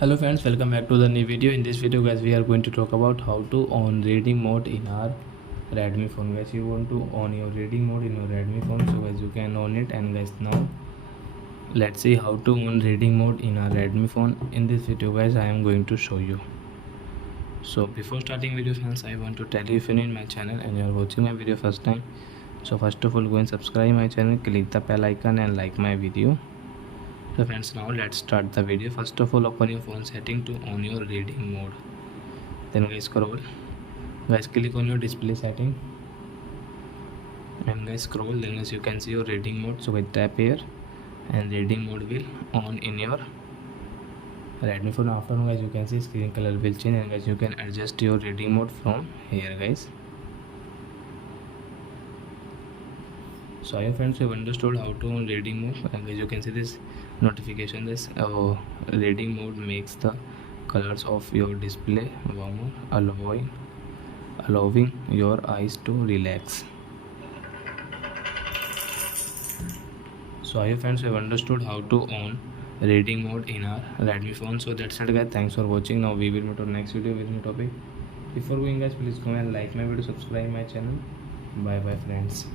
Hello friends, welcome back to the new video. In this video guys, we are going to talk about how to on reading mode in our Redmi phone. Guys, you want to on your reading mode in your Redmi phone, so guys you can on it. And guys, now let's see how to on reading mode in our Redmi phone. In this video guys, I am going to show you. So before starting video friends, I want to tell you, if you're in my channel and you are watching my video first time, so first of all go and subscribe my channel, click the bell icon and like my video. So friends, now let's start the video. First of all, open your phone setting to on your reading mode. Then guys scroll. Guys click on your display setting. And guys scroll. Then guys you can see your reading mode. So guys tap here, and reading mode will on in your Redmi phone. After guys you can see screen color will change, and guys you can adjust your reading mode from here guys. So I hope friends you have understood how to on reading mode. And guys you can see this notification, this reading mode makes the colors of your display warmer, allowing your eyes to relax. So I hope friends you have understood how to on reading mode in our Redmi phone. So that's it guys, thanks for watching. Now we will meet on next video with new topic. Before going guys, please go and like my video, subscribe my channel. Bye bye friends.